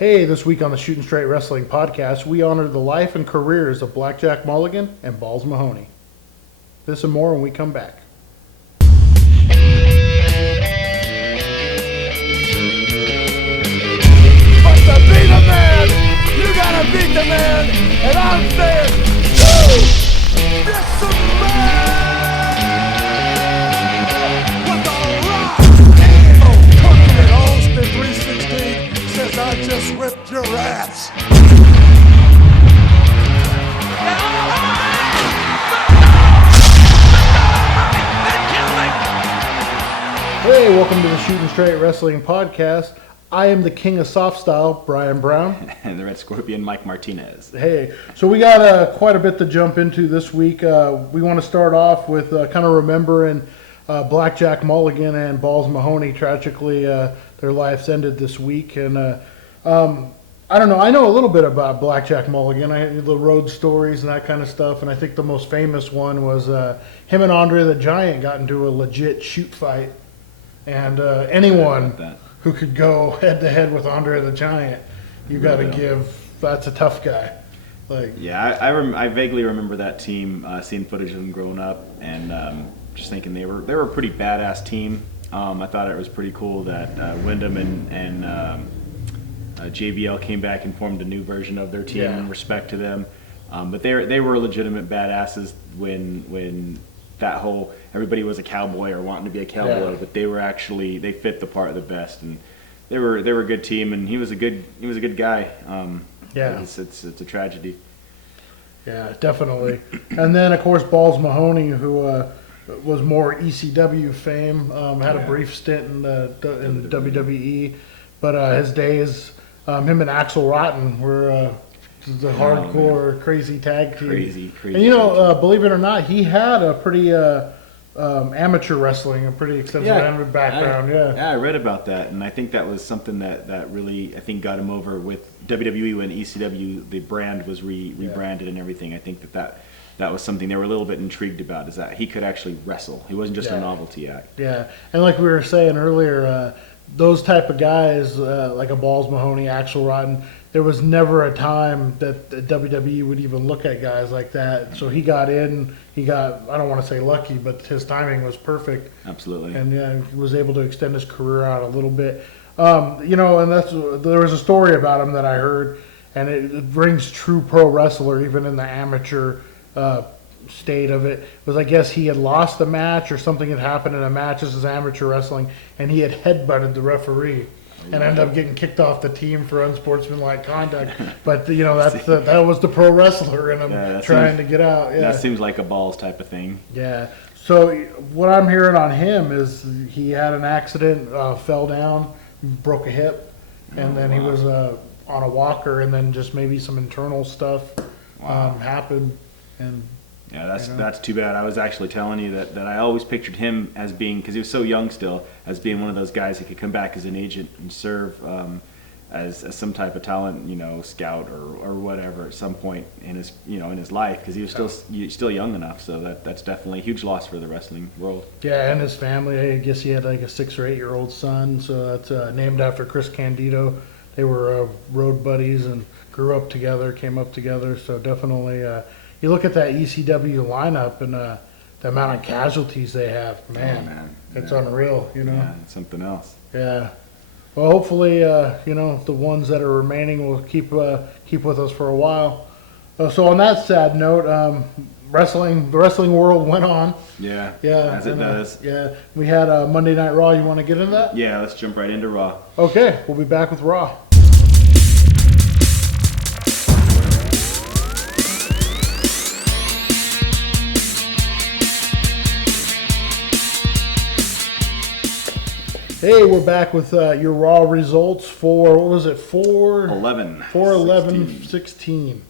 Hey, this week on the Shooting Straight Wrestling Podcast, we honor the life and careers of Blackjack Mulligan and Balls Mahoney. This and more when we come back. But to be the man, you gotta beat the man, and I'm saying, woo! This a man! What the rock? Oh, Cookie at Austin 316 says I just whipped your ass. Hey, welcome to the Shooting Straight Wrestling Podcast. I am the king of soft style, Brian Brown. And the Red Scorpion, Mike Martinez. Hey, so we got quite a bit to jump into this week. We want to start off with kind of remembering Blackjack Mulligan and Balls Mahoney. Tragically, their lives ended this week. And I don't know, I know a little bit about Blackjack Mulligan, the road stories and that kind of stuff. And I think the most famous one was him and Andre the Giant got into a legit shoot fight. And anyone who could go head to head with Andre the Giant, you got to give. That's a tough guy. I vaguely remember that team, seeing footage of them growing up, and just thinking they were a pretty badass team. I thought it was pretty cool that Wyndham and JBL came back and formed a new version of their team in respect to them. But they were legitimate badasses when that whole everybody was a cowboy or wanting to be a cowboy, but they fit the part the best, and they were a good team, and he was a good guy. It's a tragedy. Yeah, definitely. And then of course Balls Mahoney, who was more ECW fame, had a brief stint in WWE, but his days, him and Axel Rotten were the hardcore, crazy tag team. Crazy. And believe it or not, he had a pretty amateur wrestling, a pretty extensive amateur background. I read about that, and I think that was something that really got him over with WWE when ECW the brand was rebranded and everything. I think that was something they were a little bit intrigued about, is that he could actually wrestle. He wasn't just a novelty act. Yeah, and like we were saying earlier, those type of guys like a Balls Mahoney, Axel Rotten, there was never a time that the WWE would even look at guys like that. So he got in, I don't want to say lucky, but his timing was perfect. Absolutely. And he was able to extend his career out a little bit. And there was a story about him that I heard, and it rings true pro wrestler, even in the amateur state of it. It was, I guess he had lost a match or something had happened in a match. This is amateur wrestling, and he had headbutted the referee. And ended up getting kicked off the team for unsportsmanlike conduct. But that was the pro wrestler in him trying to get out. Yeah. That seems like a Balls type of thing. Yeah. So what I'm hearing on him is he had an accident, fell down, broke a hip, and then he was on a walker, and then just maybe some internal stuff happened. And that's too bad. I was actually telling you that I always pictured him as being, because he was so young still, as being one of those guys that could come back as an agent and serve as some type of talent, scout or whatever at some point in his life, because he was still young enough. So that's definitely a huge loss for the wrestling world. Yeah, and his family. I guess he had like a 6 or 8 year old son. So that's named after Chris Candido. They were road buddies and grew up together, came up together. So definitely. You look at that ECW lineup and the amount of casualties they have, man. It's unreal, Yeah, it's something else. Yeah. Well, hopefully, the ones that are remaining will keep with us for a while. So on that sad note, the wrestling world went on. Yeah. As it does. We had Monday Night Raw. You want to get into that? Yeah, let's jump right into Raw. Okay, we'll be back with Raw. Hey, we're back with your Raw results for, what was it, 4/11/16.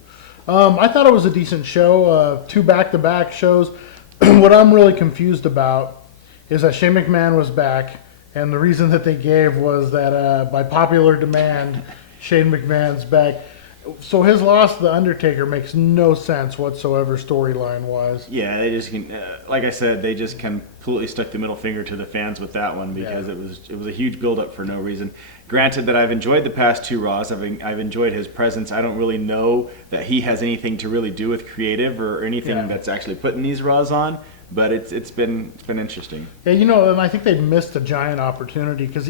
I thought it was a decent show, 2 back-to-back shows. What I'm really confused about is that Shane McMahon was back, and the reason that they gave was that by popular demand, Shane McMahon's back. So his loss to the Undertaker makes no sense whatsoever storyline wise. Yeah, they just like I said, they just completely stuck the middle finger to the fans with that one because Yeah. it was a huge buildup for no reason. Granted that I've enjoyed the past two Raws, I've enjoyed his presence. I don't really know that he has anything to really do with creative or anything Yeah. that's actually putting these Raws on, but it's been interesting. Yeah, and I think they missed a giant opportunity because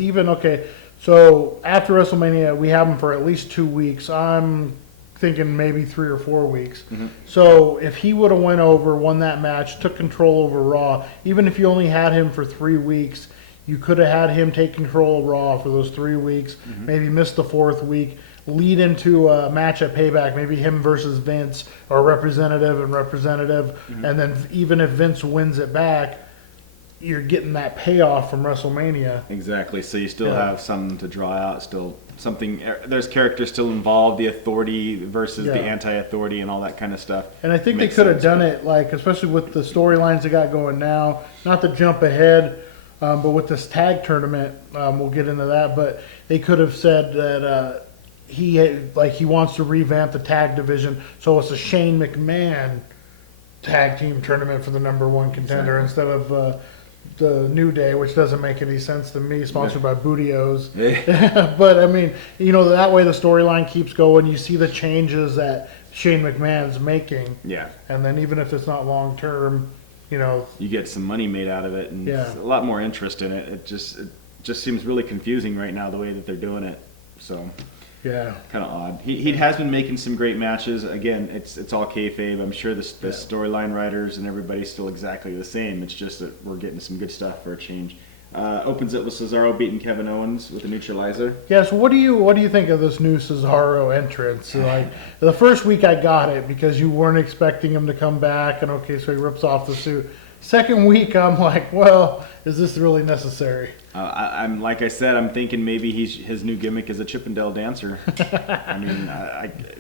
so after WrestleMania, we have him for at least 2 weeks. I'm thinking maybe 3 or 4 weeks. Mm-hmm. So if he would have went over, won that match, took control over Raw, even if you only had him for 3 weeks, you could have had him take control of Raw for those 3 weeks, Mm-hmm. maybe miss the 4th week, lead into a match at Payback, maybe him versus Vince or representative, Mm-hmm. and then even if Vince wins it back, you're getting that payoff from WrestleMania. Exactly. So you still Yeah. have something to draw out. Still something. There's characters still involved. The Authority versus the Yeah. Anti-Authority and all that kind of stuff. And I think Makes they could have sense. done it, like, especially with the storylines they got going now, not to jump ahead, but with this tag tournament, we'll get into that, but they could have said that he wants to revamp the tag division, so it's a Shane McMahon tag team tournament for the #1 contender instead of the New Day, which doesn't make any sense to me, sponsored by Bootios. But I mean, that way the storyline keeps going. You see the changes that Shane McMahon's making, Yeah. and then even if it's not long term, You get some money made out of it and Yeah. a lot more interest in it. It just seems really confusing right now the way that they're doing it. So yeah. kind of odd. He has been making some great matches. Again, it's all kayfabe. I'm sure the storyline writers and everybody's still exactly the same. It's just that we're getting some good stuff for a change. Opens up with Cesaro beating Kevin Owens with a neutralizer. Yeah, so what do you think of this new Cesaro entrance? Like the first week I got it because you weren't expecting him to come back, and so he rips off the suit. Second week I'm like, well, is this really necessary? I'm like I said, I'm thinking maybe his new gimmick is a Chippendale dancer. I mean,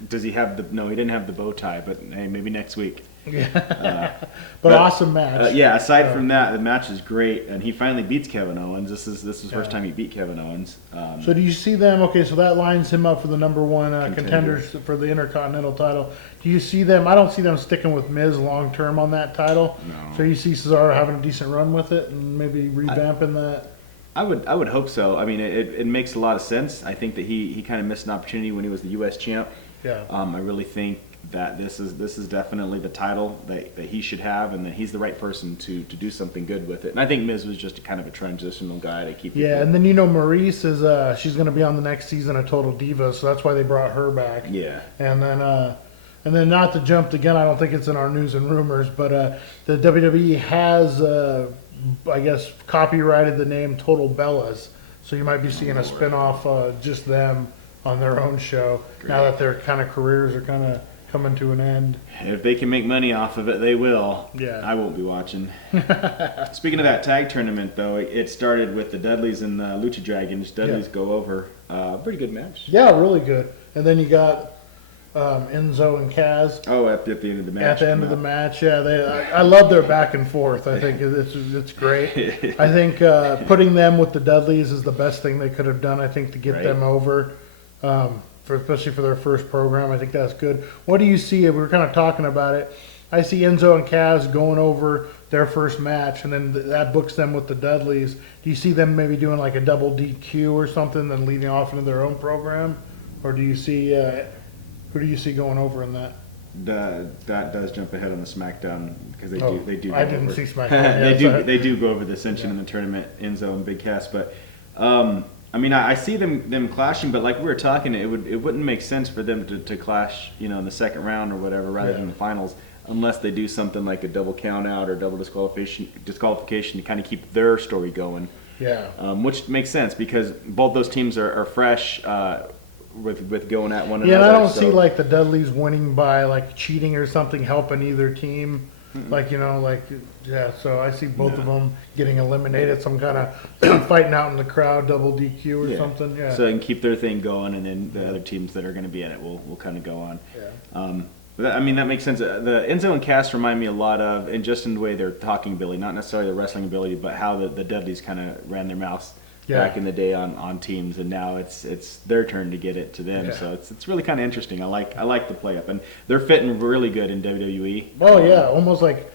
does he have the? No, he didn't have the bow tie, but hey, maybe next week. But awesome match. Yeah. Aside from that, the match is great, and he finally beats Kevin Owens. This is the first time he beat Kevin Owens. So do you see them? Okay, so that lines him up for the #1 contenders for the Intercontinental title. Do you see them? I don't see them sticking with Miz long term on that title. No. So you see Cesaro having a decent run with it and maybe revamping that. I would hope so. I mean, it makes a lot of sense. I think that he kind of missed an opportunity when he was the U.S. champ. Yeah. I really think that this is definitely the title that he should have, and that he's the right person to do something good with it. And I think Miz was just kind of a transitional guy to keep. Yeah, and then Maurice is she's going to be on the next season of Total Divas, so that's why they brought her back. Yeah. And then not to jump again, I don't think it's in our news and rumors, but the WWE has I guess copyrighted the name Total Bellas, so you might be seeing a spin-off just them on their own show now that their kind of careers are kind of coming to an end. If they can make money off of it, they will. Yeah. I won't be watching. Speaking of that tag tournament, though, it started with the Dudleys and the Lucha Dragons. Dudleys go over. Pretty good match. Yeah, really good. And then you got Enzo and Kaz. Oh, at the end of the match. At the end of the match, yeah, I love their back and forth. I think it's great. I think putting them with the Dudleys is the best thing they could have done. I think to get them over, especially for their first program. I think that's good. What do you see? We were kind of talking about it. I see Enzo and Kaz going over their first match, and then that books them with the Dudleys. Do you see them maybe doing like a double DQ or something, then leading off into their own program, or do you see who do you see going over in that? That does jump ahead on the SmackDown because they do. Go I didn't over. see SmackDown. They do go over the Ascension in the tournament, Enzo and Big Cass. But I mean, I see them clashing, but like we were talking, it wouldn't make sense for them to clash, in the second round or whatever, rather than the finals, unless they do something like a double count out or double disqualification to kind of keep their story going. Yeah. Which makes sense because both those teams are fresh. With going at one Yeah, another. and I don't see like the Dudleys winning by like cheating or something helping either team. So I see both of them getting eliminated, some kind of fighting out in the crowd, double DQ or something. Yeah. So they can keep their thing going, and then the other teams that are going to be in it will kind of go on. Yeah. But that makes sense. The Enzo and Cass remind me a lot of, and just in the way they're talking ability, not necessarily the wrestling ability, but how the Dudleys kind of ran their mouths back in the day on teams, and now it's their turn to get it to them. Yeah. So it's really kind of interesting. I like the play up, and they're fitting really good in WWE. Oh yeah, almost like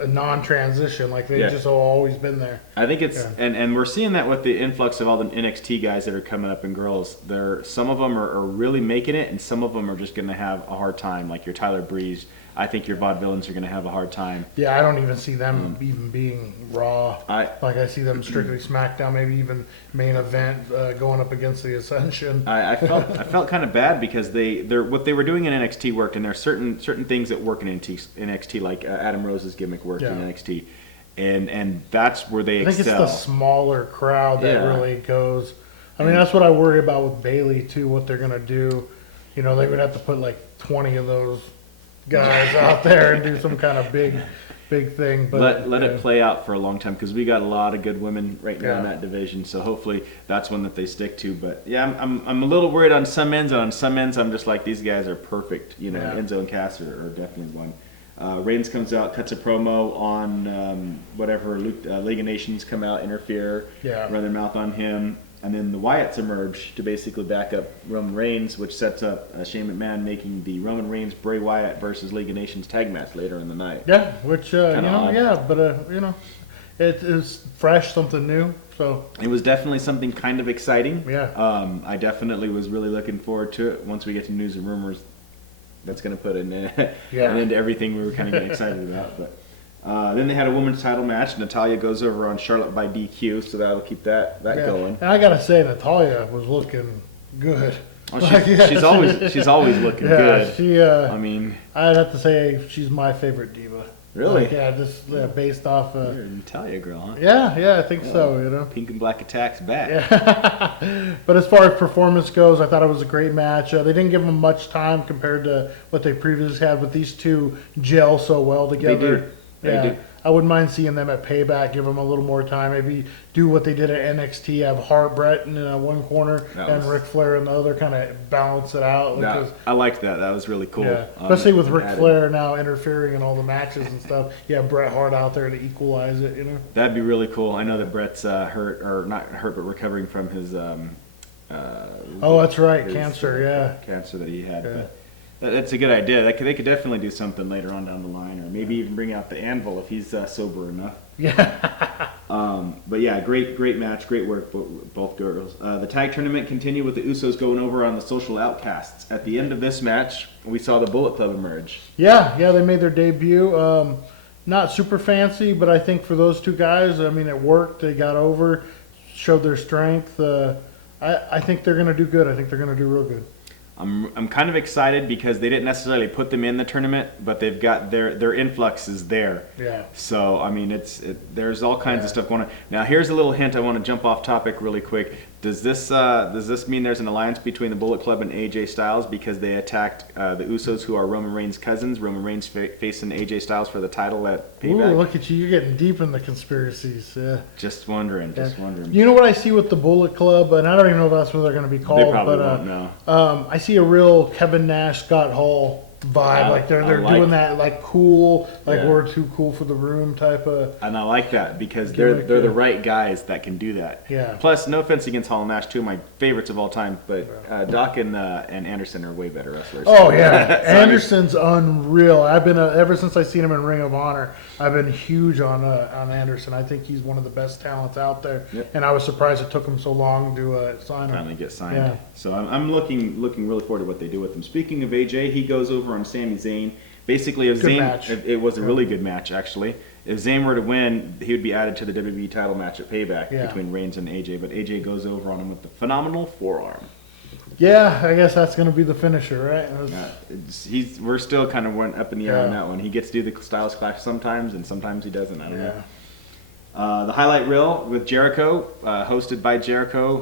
a non-transition, like they've Yeah. just always been there. I think it's Yeah. and we're seeing that with the influx of all the NXT guys that are coming up and girls. Some of them are really making it, and some of them are just going to have a hard time. Like your Tyler Breeze, I think your vaudevillains are going to have a hard time. Yeah, I don't even see them even being Raw. I see them strictly SmackDown, maybe even main event going up against the Ascension. I felt kind of bad because they're what they were doing in NXT worked, and there are certain things that work in NXT, like Adam Rose's gimmick worked in NXT, and that's where they I think excel. it's the smaller crowd that Yeah. really goes. I mean, that's what I worry about with Bailey too. What they're gonna do, they would have to put like 20 of those guys out there and do some kind of big thing. But let it play out for a long time, because we got a lot of good women right now in Yeah. that division. So hopefully that's one that they stick to. But yeah, I'm a little worried on some ends. On some ends, I'm just like, these guys are perfect. Yeah. Enzo and Cass are definitely one. Reigns comes out, cuts a promo on whatever. League of Nations come out, interfere, Yeah. run their mouth on him. And then the Wyatts emerge to basically back up Roman Reigns, which sets up Shane McMahon making the Roman Reigns Bray Wyatt versus League of Nations tag match later in the night. Yeah, which odd. it is fresh, something new. So It was definitely something kind of exciting. Yeah. I definitely was really looking forward to it. Once we get to news and rumors, that's going to put an end to everything we were kind of getting excited about. But then they had a women's title match. Natalia goes over on Charlotte by DQ, so that'll keep that going. And I gotta say, Natalia was looking good. Oh, she's always looking good. She. I mean, I'd have to say she's my favorite diva. Really? Just based off. you're a Natalia girl, huh? Yeah, I think so. Pink and Black Attack's back. Yeah. But as far as performance goes, I thought it was a great match. They didn't give them much time compared to what they previously had, but these two gel so well together. They do. I wouldn't mind seeing them at Payback, give them a little more time, maybe do what they did at NXT, have Hart Brett in one corner and Ric Flair in the other, kind of balance it out. I liked that. That was really cool. Yeah, especially with Ric Flair now interfering in all the matches and stuff. You have Bret Hart out there to equalize it, That'd be really cool. I know that Brett's hurt, or not hurt, but recovering from his Oh, that's right, his, cancer, cancer that he had. Yeah. But that's a good idea. They could definitely do something later on down the line, or maybe even bring out the Anvil if he's sober enough. Yeah. But yeah, great match, great work, both girls. The tag tournament continued with the Usos going over on the Social Outcasts. At the end of this match, we saw the Bullet Club emerge. Yeah, they made their debut. Not super fancy, but I think for those two guys, I mean, it worked. They got over, showed their strength. I think they're going to do good. I think they're going to do real good. I'm kind of excited because they didn't necessarily put them in the tournament, but they've got their influx is there. Yeah. So I mean, there's all kinds of stuff going on. Now here's a little hint. I want to jump off topic really quick. Does this mean there's an alliance between the Bullet Club and AJ Styles because they attacked the Usos, who are Roman Reigns' cousins? Roman Reigns facing AJ Styles for the title at Payback. Ooh, look at you! You're getting deep in the conspiracies. Yeah. Just wondering. You know what I see with the Bullet Club, and I don't even know if that's what they're going to be called. They probably won't know. I see a real Kevin Nash, Scott Hall vibe. Like they're doing that like cool, like we're too cool for the room type of. And I like that because they're the right guys that can do that. Yeah. Plus, no offense against Hall and Nash, two of my favorites of all time, but Doc and Anderson are way better wrestlers. Oh yeah, Anderson's unreal. I've been ever since I seen him in Ring of Honor. I've been huge on Anderson. I think he's one of the best talents out there. Yep. And I was surprised it took him so long to sign him. Finally get signed. Yeah. So I'm looking really forward to what they do with him. Speaking of AJ, he goes over on Sami Zayn. Basically, if Good Zayn, match. it was a really good match actually. If Zayn were to win, he would be added to the WWE title match at Payback between Reigns and AJ. But AJ goes over on him with the phenomenal forearm. Yeah, I guess that's going to be the finisher, right? We're still kind of up in the air on that one. He gets to do the Styles Clash sometimes, and sometimes he doesn't. I don't know. The highlight reel with Jericho, hosted by Jericho,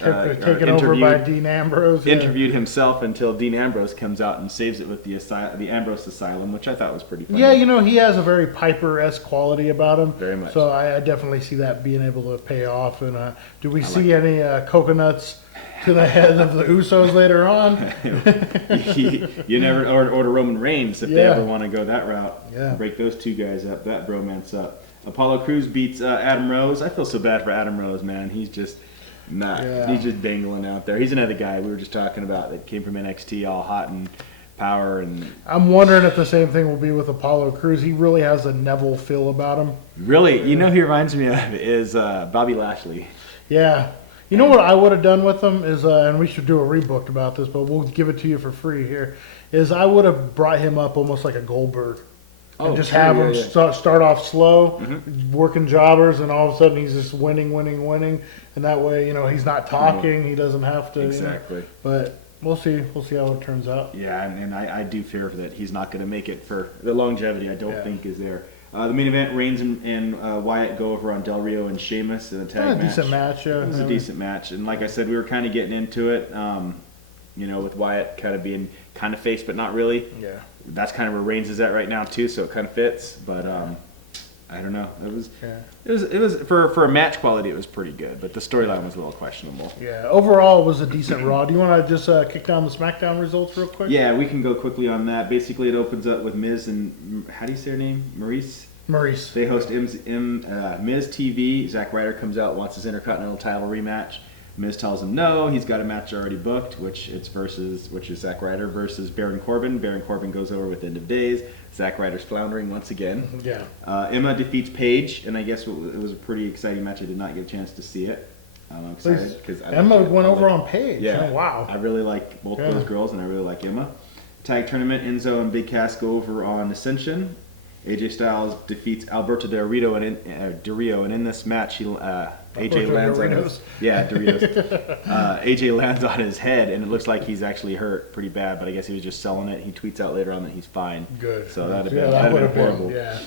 taken over by Dean Ambrose. Interviewed himself until Dean Ambrose comes out and saves it with the Ambrose Asylum, which I thought was pretty funny. Yeah, he has a very Piper-esque quality about him. Very much. So I definitely see that being able to pay off. And do we see any coconuts to the head of the Usos later on? You never order Roman Reigns if they ever want to go that route. Yeah. Break those two guys up, that bromance up. Apollo Crews beats Adam Rose. I feel so bad for Adam Rose, man. He's just He's just dangling out there. He's another guy we were just talking about that came from NXT, all hot and power. And I'm wondering if the same thing will be with Apollo Crews. He really has a Neville feel about him. Really, you know who he reminds me of is Bobby Lashley. Yeah. You know what I would have done with him is, and we should do a rebook about this, but we'll give it to you for free here, is I would have brought him up almost like a Goldberg. And just have him start off slow, working jobbers, and all of a sudden he's just winning. And that way, he's not talking. He doesn't have to. Exactly. But we'll see. We'll see how it turns out. Yeah, and I do fear that he's not going to make it for the longevity. I don't think is there. The main event, Reigns and Wyatt go over on Del Rio and Sheamus in a tag match. Decent match. It was a decent match, and like I said, we were kind of getting into it. With Wyatt kind of being kind of face, but not really. Yeah. That's kind of where Reigns is at right now too, so it kind of fits. But I don't know. It was for a match quality, it was pretty good, but the storyline was a little questionable. Yeah. Overall, it was a decent Raw. Do you want to just kick down the SmackDown results real quick? Yeah, we can go quickly on that. Basically, it opens up with Miz and how do you say her name? Maurice. They host Miz TV. Zack Ryder comes out, wants his Intercontinental title rematch. Miz tells him no, he's got a match already booked, which is Zack Ryder versus Baron Corbin. Baron Corbin goes over with End of Days. Zack Ryder's floundering once again. Yeah. Emma defeats Paige, and I guess it was a pretty exciting match. I did not get a chance to see it. I'm excited because Emma went over on Paige. Yeah. Oh, wow. I really like both those girls, and I really like Emma. Tag tournament, Enzo and Big Cass go over on Ascension. AJ Styles defeats Alberto Del Rio, and in this match, AJ lands on his Doritos. AJ lands on his head, and it looks like he's actually hurt pretty bad. But I guess he was just selling it. He tweets out later on that he's fine. Good. So that'd have been horrible. Yeah.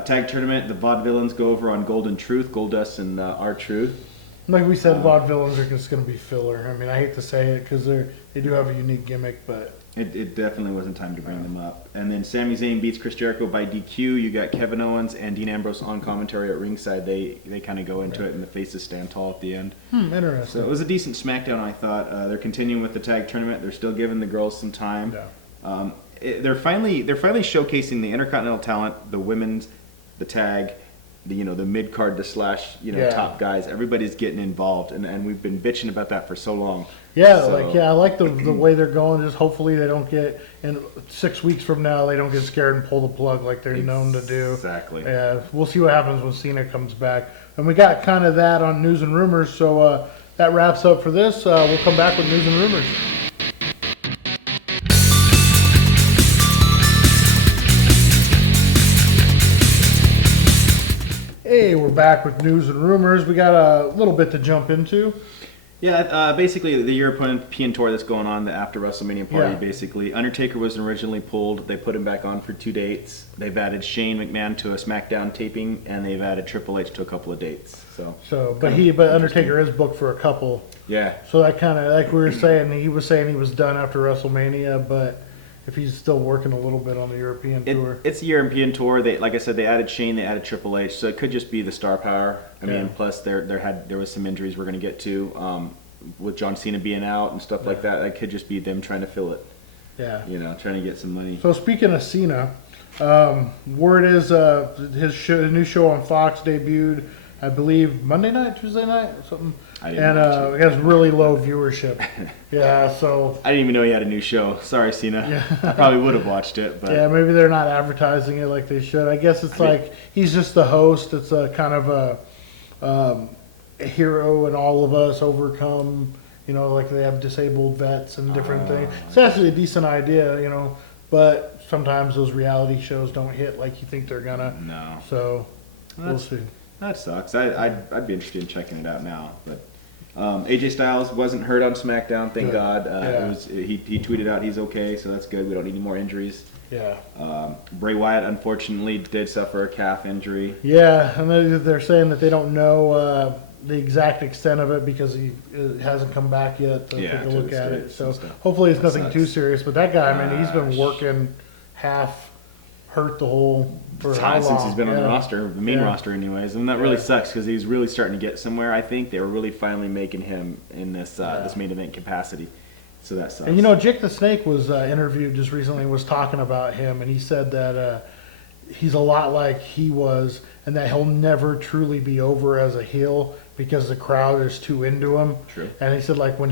Tag tournament, the Vaudevillains go over on Golden Truth, Goldust and R-Truth. Like we said, Vaudevillains are just going to be filler. I mean, I hate to say it because they do have a unique gimmick, but it definitely wasn't time to bring them up. And then Sami Zayn beats Chris Jericho by DQ. You got Kevin Owens and Dean Ambrose on commentary at ringside. They kind of go into it, and the faces stand tall at the end. Interesting. So it was a decent SmackDown, I thought. They're continuing with the tag tournament. They're still giving the girls some time. Yeah. They're finally showcasing the Intercontinental talent, the women's, the tag, the mid card to slash top guys. Everybody's getting involved, and we've been bitching about that for so long. Yeah, I like the way they're going. Just hopefully they don't get, in 6 weeks from now, they don't get scared and pull the plug like they're known to do. Exactly. Yeah, we'll see what happens when Cena comes back. And we got kind of that on news and rumors. So that wraps up for this. We'll come back with news and rumors. Hey, we're back with news and rumors. We got a little bit to jump into. Yeah, basically the European tour that's going on, the after WrestleMania party, Yeah. basically. Undertaker was originally pulled. They put him back on for 2 dates. They've added Shane McMahon to a SmackDown taping, and they've added Triple H to a couple of dates. But Undertaker is booked for a couple. Yeah. So that kind of, like we were saying, he was saying he was done after WrestleMania, but if he's still working a little bit on the European tour. It's a European tour. Like I said, they added Shane, they added Triple H, so it could just be the star power. I mean, plus there was some injuries we're going to get to with John Cena being out and stuff like that. That could just be them trying to fill it. Yeah. Trying to get some money. So speaking of Cena, word is his new show on Fox debuted, I believe, Monday night, Tuesday night, or something. It has really low viewership. Yeah, so I didn't even know he had a new show. Sorry, Cena. Yeah. I probably would have watched it, but yeah, maybe they're not advertising it like they should. I guess it's he's just the host. It's a kind of a hero, and all of us overcome. Like they have disabled vets and different things. It's actually a decent idea, but sometimes those reality shows don't hit like you think they're gonna. No. So we'll see. That sucks. I'd be interested in checking it out now, but. AJ Styles wasn't hurt on SmackDown, thank God. He tweeted out he's okay, so that's good. We don't need any more injuries. Yeah. Bray Wyatt, unfortunately, did suffer a calf injury. Yeah, and they're saying that they don't know the exact extent of it because he hasn't come back yet to take a look at it. So hopefully it's nothing too serious. But that guy, man, he's been working half hurt the whole for how long? Since he's been on the roster, the main roster anyways, and that really sucks because he's really starting to get somewhere. I think they were really finally making him in this this main event capacity, so that sucks. And Jake the Snake was interviewed just recently, was talking about him, and he said that he's a lot like he was, and that he'll never truly be over as a heel because the crowd is too into him. True. And he said like when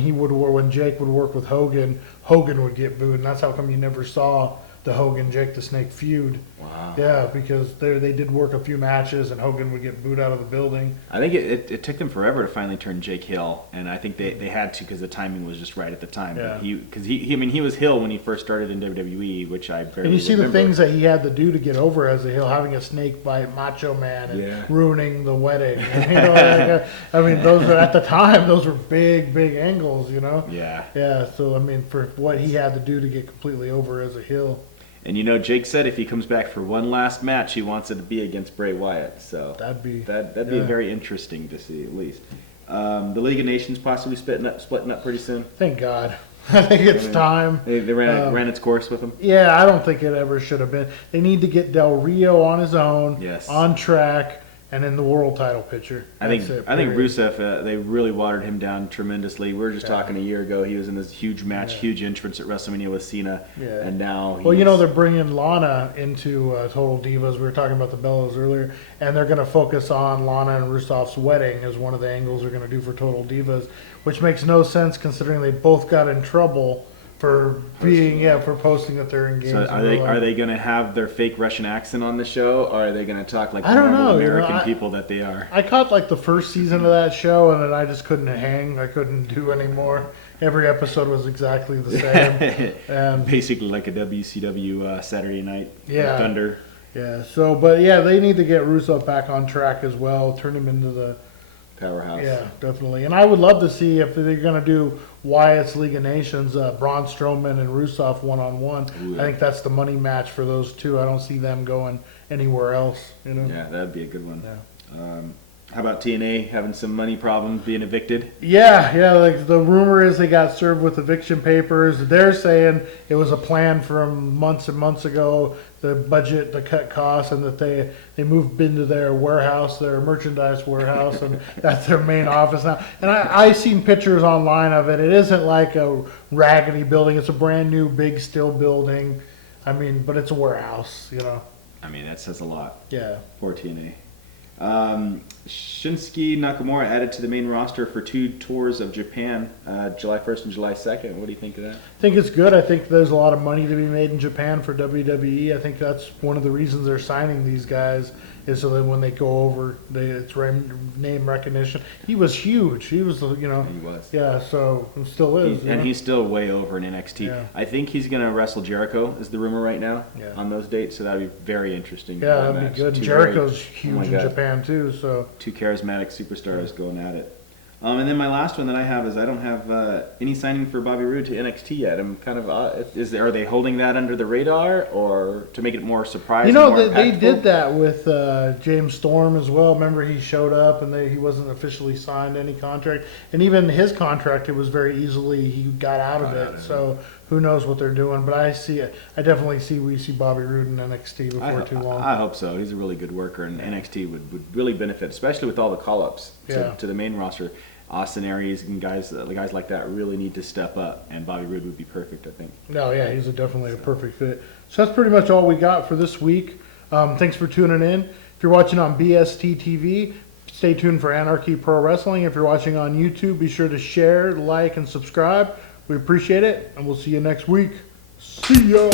Jake would work with Hogan, Hogan would get booed, and that's how come you never saw the Hogan Jake the Snake feud. Wow. Yeah, because they did work a few matches, and Hogan would get booed out of the building. I think it took them forever to finally turn Jake heel, and I think they had to because the timing was just right at the time. Yeah. But he was heel when he first started in WWE, which I barely And you see remember. the things that he had to do to get over as a heel, having a snake bite Macho Man and ruining the wedding. And, I mean, those were at the time. Those were big angles. Yeah. Yeah. So I mean, for what he had to do to get completely over as a heel. And Jake said if he comes back for one last match, he wants it to be against Bray Wyatt. So that'd be very interesting to see at least. The League of Nations possibly splitting up pretty soon. Thank God. I think it's time. They ran its course with him. Yeah, I don't think it ever should have been. They need to get Del Rio on his own, Yes. on track, and in the world title picture. I think Rusev, they really watered him down tremendously. We were just talking a year ago. He was in this huge match, huge entrance at WrestleMania with Cena, and now they're bringing Lana into Total Divas. We were talking about the Bellas earlier, and they're going to focus on Lana and Rusev's wedding as one of the angles they're going to do for Total Divas, which makes no sense considering they both got in trouble for posting that they're engaged. So are they going to have their fake Russian accent on the show, or are they going to talk like the normal American people that they are? I caught like the first season of that show, and then I just couldn't hang. I couldn't do anymore. Every episode was exactly the same. And basically like a WCW Saturday Night Thunder. Yeah. So, but yeah, they need to get Rusev back on track as well. Turn him into the powerhouse. Yeah, definitely. And I would love to see if they're going to do Wyatt's League of Nations, Braun Strowman and Rusev one-on-one. I think that's the money match for those two. I don't see them going anywhere else. Yeah, that'd be a good one. Yeah. How about TNA having some money problems, being evicted? Yeah. Like the rumor is they got served with eviction papers. They're saying it was a plan from months and months ago. The budget to cut costs, and that they moved into their warehouse, their merchandise warehouse, and that's their main office now. And I seen pictures online of it. It isn't like a raggedy building. It's a brand new big steel building. I mean, but it's a warehouse. I mean, that says a lot. Yeah. For TNA. Shinsky Nakamura added to the main roster for 2 tours of Japan, July 1st and July 2nd. What do you think of that? I think it's good. I think there's a lot of money to be made in Japan for WWE. I think that's one of the reasons they're signing these guys, is so that when they go over, it's name recognition. He was huge. He was. He was. Yeah, so and still is. And he's still way over in NXT. Yeah. I think he's going to wrestle Jericho, is the rumor right now, on those dates. So that'd be very interesting. Yeah, that'd be good. Jericho's huge in Japan too. So 2 charismatic superstars going at it. And then my last one that I have is I don't have any signing for Bobby Roode to NXT yet. I'm kind of are they holding that under the radar or to make it more surprising? They did that with James Storm as well. Remember, he showed up and he wasn't officially signed any contract, and even his contract, it was very easily he got out of it. So who knows what they're doing? But I definitely see Bobby Roode in NXT before too long. I hope so. He's a really good worker, and NXT would really benefit, especially with all the call-ups to the main roster. Austin Aries and guys like that really need to step up, and Bobby Roode would be perfect, I think. No, yeah, he's definitely a perfect fit. So that's pretty much all we got for this week. Thanks for tuning in. If you're watching on BST TV, stay tuned for Anarchy Pro Wrestling. If you're watching on YouTube, be sure to share, like, and subscribe. We appreciate it, and we'll see you next week. See ya!